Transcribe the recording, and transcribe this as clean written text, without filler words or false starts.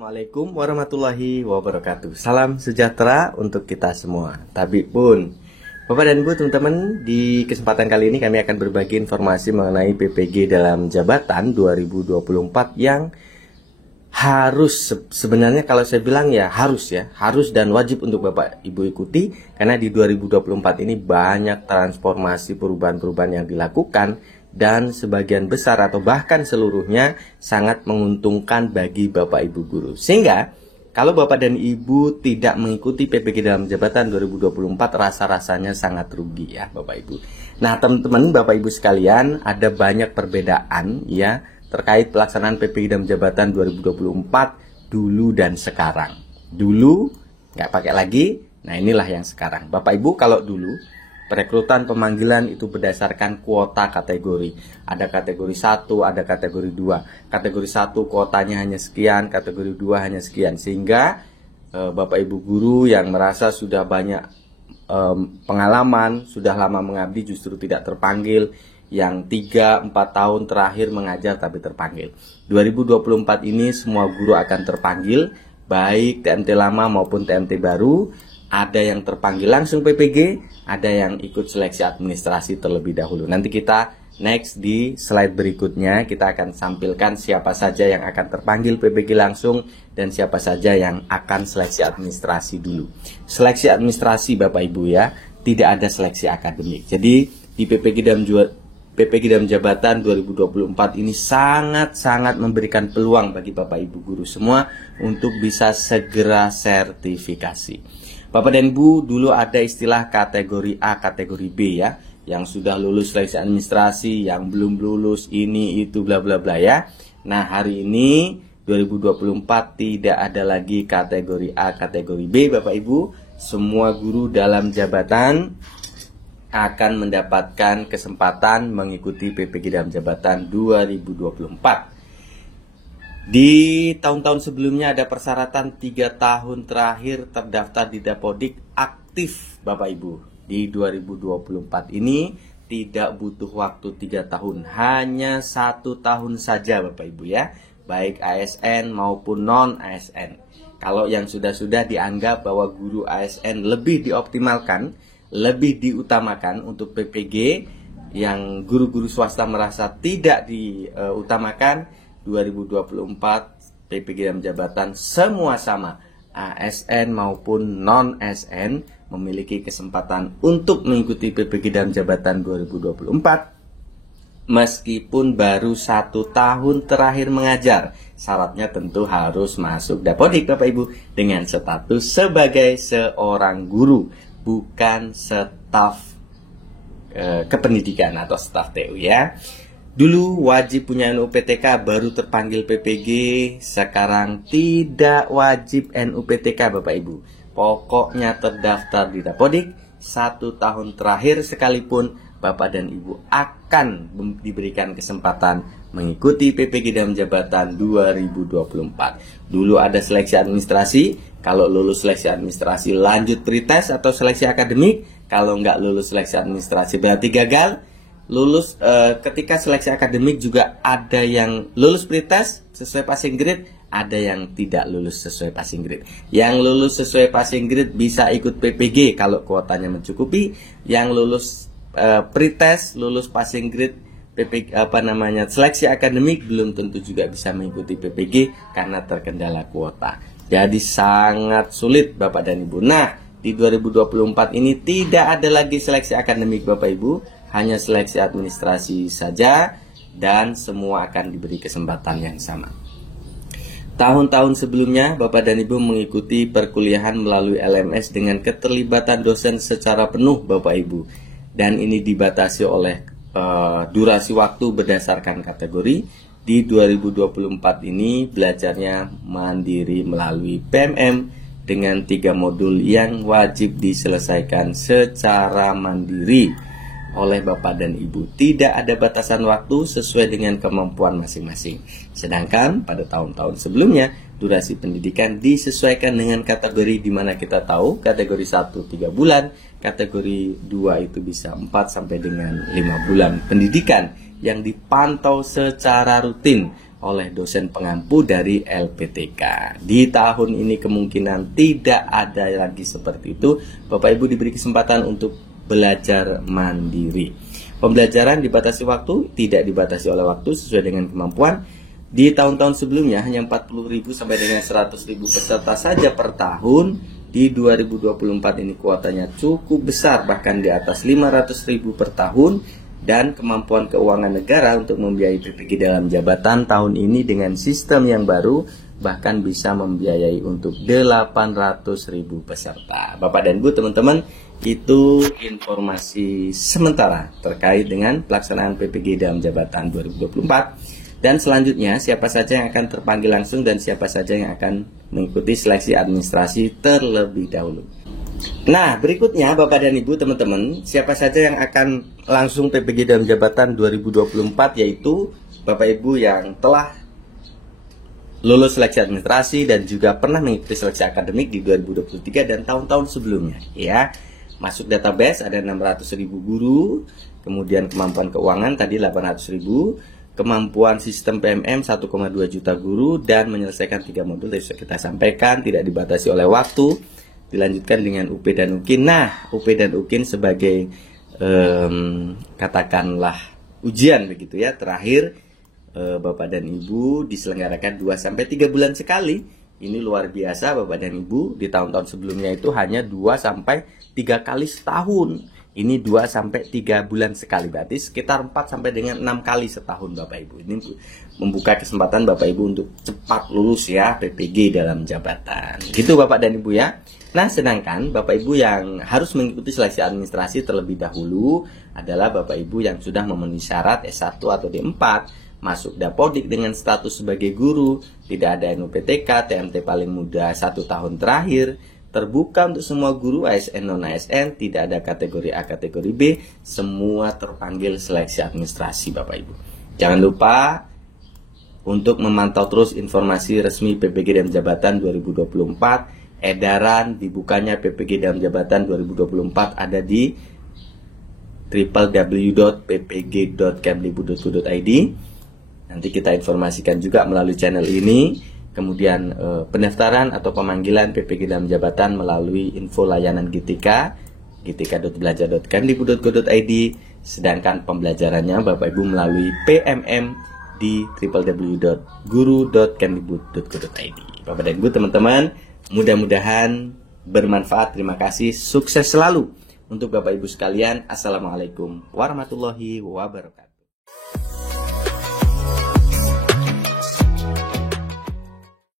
Assalamualaikum warahmatullahi wabarakatuh. Salam sejahtera untuk kita semua. Tapi pun, Bapak dan Ibu, teman-teman, di kesempatan kali ini kami akan berbagi informasi mengenai PPG dalam jabatan 2024 yang harus, sebenarnya kalau saya bilang harus dan wajib untuk Bapak Ibu ikuti, karena di 2024 ini banyak transformasi perubahan-perubahan yang dilakukan dan sebagian besar atau bahkan seluruhnya sangat menguntungkan bagi Bapak Ibu guru. Sehingga kalau Bapak dan Ibu tidak mengikuti PPG dalam jabatan 2024, rasa-rasanya sangat rugi ya Bapak Ibu. Nah, teman-teman Bapak Ibu sekalian, ada banyak perbedaan ya terkait pelaksanaan PPG dalam jabatan 2024 dulu dan sekarang. Dulu nggak pakai lagi, nah inilah yang sekarang. Bapak Ibu, kalau dulu perekrutan pemanggilan itu berdasarkan kuota kategori. Ada kategori 1, ada kategori 2. Kategori 1 kuotanya hanya sekian, kategori 2 hanya sekian. Sehingga Bapak Ibu guru yang merasa sudah banyak pengalaman, sudah lama mengabdi justru tidak terpanggil. Yang 3-4 tahun terakhir mengajar tapi terpanggil. 2024 ini semua guru akan terpanggil, baik TMT lama maupun TMT baru. Ada yang terpanggil langsung PPG, ada yang ikut seleksi administrasi terlebih dahulu. Nanti kita next di slide berikutnya, kita akan sampilkan siapa saja yang akan terpanggil PPG langsung dan siapa saja yang akan seleksi administrasi dulu. Seleksi administrasi Bapak Ibu ya, tidak ada seleksi akademik. Jadi di PPG dalam jabatan 2024 ini sangat-sangat memberikan peluang bagi Bapak Ibu guru semua untuk bisa segera sertifikasi. Bapak dan Ibu, dulu ada istilah kategori A, kategori B ya, yang sudah lulus seleksi administrasi, yang belum lulus, ini, itu, bla bla bla ya. Nah, hari ini 2024 tidak ada lagi kategori A, kategori B Bapak Ibu. Semua guru dalam jabatan akan mendapatkan kesempatan mengikuti PPG dalam jabatan 2024. Di tahun-tahun sebelumnya ada persyaratan 3 tahun terakhir terdaftar di Dapodik aktif Bapak Ibu. Di 2024 ini tidak butuh waktu 3 tahun, hanya 1 tahun saja Bapak Ibu ya, baik ASN maupun non-ASN. Kalau yang sudah dianggap bahwa guru ASN lebih dioptimalkan, lebih diutamakan untuk PPG, yang guru-guru swasta merasa tidak diutamakan, 2024 PPG dalam jabatan semua sama, ASN maupun non-ASN memiliki kesempatan untuk mengikuti PPG dalam jabatan 2024 meskipun baru 1 tahun terakhir mengajar. Syaratnya tentu harus masuk Dapodik Bapak Ibu dengan status sebagai seorang guru, bukan staf kependidikan atau staf TU ya. Dulu wajib punya NUPTK baru terpanggil PPG, sekarang tidak wajib NUPTK Bapak Ibu. Pokoknya terdaftar di Dapodik 1 tahun terakhir sekalipun Bapak dan Ibu akan diberikan kesempatan mengikuti PPG dalam jabatan 2024. Dulu ada seleksi administrasi, kalau lulus seleksi administrasi lanjut pretest atau seleksi akademik, kalau nggak lulus seleksi administrasi berarti gagal. Lulus ketika seleksi akademik juga ada yang lulus pretest sesuai passing grade, ada yang tidak lulus sesuai passing grade. Yang lulus sesuai passing grade bisa ikut PPG kalau kuotanya mencukupi. Yang lulus pretest, lulus passing grade PPG seleksi akademik belum tentu juga bisa mengikuti PPG karena terkendala kuota. Jadi sangat sulit Bapak dan Ibu. Nah, di 2024 ini tidak ada lagi seleksi akademik Bapak Ibu, hanya seleksi administrasi saja dan semua akan diberi kesempatan yang sama. Tahun-tahun sebelumnya Bapak dan Ibu mengikuti perkuliahan melalui LMS dengan keterlibatan dosen secara penuh Bapak Ibu, dan ini dibatasi oleh durasi waktu berdasarkan kategori. Di 2024 ini belajarnya mandiri melalui PMM dengan 3 modul yang wajib diselesaikan secara mandiri oleh Bapak dan Ibu. Tidak ada batasan waktu sesuai dengan kemampuan masing-masing. Sedangkan pada tahun-tahun sebelumnya durasi pendidikan disesuaikan dengan kategori, di mana kita tahu kategori 1 3 bulan, kategori 2 itu bisa 4 sampai dengan 5 bulan pendidikan yang dipantau secara rutin oleh dosen pengampu dari LPTK. Di tahun ini kemungkinan tidak ada lagi seperti itu. Bapak Ibu diberi kesempatan untuk belajar mandiri. Pembelajaran dibatasi waktu, tidak dibatasi oleh waktu sesuai dengan kemampuan. Di tahun-tahun sebelumnya hanya 40.000 sampai dengan 100.000 peserta saja per tahun. Di 2024 ini kuotanya cukup besar, bahkan di atas 500.000 per tahun. Dan kemampuan keuangan negara untuk membiayai PPG dalam jabatan tahun ini dengan sistem yang baru bahkan bisa membiayai untuk 800.000 peserta. Bapak dan Ibu, teman-teman, itu informasi sementara terkait dengan pelaksanaan PPG dalam jabatan 2024. Dan selanjutnya siapa saja yang akan terpanggil langsung dan siapa saja yang akan mengikuti seleksi administrasi terlebih dahulu. Nah, berikutnya Bapak dan Ibu, teman-teman, siapa saja yang akan langsung PPG dalam jabatan 2024, yaitu Bapak Ibu yang telah lulus seleksi administrasi dan juga pernah mengikuti seleksi akademik di 2023 dan tahun-tahun sebelumnya, ya. Masuk database ada 600.000 guru, kemudian kemampuan keuangan tadi 800.000, kemampuan sistem PMM 1,2 juta guru, dan menyelesaikan 3 modul yang sudah kita sampaikan, tidak dibatasi oleh waktu. Dilanjutkan dengan UP dan UKIN. Nah, UP dan UKIN sebagai katakanlah ujian begitu ya. Terakhir Bapak dan Ibu diselenggarakan 2-3 bulan sekali. Ini luar biasa Bapak dan Ibu. Di tahun-tahun sebelumnya itu hanya 2-3 kali setahun. Ini 2-3 bulan sekali. Berarti sekitar 4 dengan 6 kali setahun Bapak Ibu. Ini membuka kesempatan Bapak Ibu untuk cepat lulus ya PPG dalam jabatan. Gitu Bapak dan Ibu ya. Nah, sedangkan Bapak Ibu yang harus mengikuti seleksi administrasi terlebih dahulu adalah Bapak Ibu yang sudah memenuhi syarat S1 atau D4, masuk Dapodik dengan status sebagai guru, tidak ada NUPTK, TMT paling muda 1 tahun terakhir, terbuka untuk semua guru ASN non-ASN, tidak ada kategori A, kategori B, semua terpanggil seleksi administrasi Bapak Ibu. Jangan lupa untuk memantau terus informasi resmi PPG dalam jabatan 2024. Edaran dibukanya PPG dalam jabatan 2024 ada di www.ppg.kemdikbud.go.id. Nanti kita informasikan juga melalui channel ini. Kemudian pendaftaran atau pemanggilan PPG dalam jabatan melalui info layanan GTK, gtk.belajar.kemdikbud.go.id. Sedangkan pembelajarannya Bapak Ibu melalui PMM di www.guru.kemdikbud.go.id. Bapak dan Ibu, teman-teman, mudah-mudahan bermanfaat. Terima kasih. Sukses selalu untuk Bapak Ibu sekalian. Assalamualaikum warahmatullahi wabarakatuh.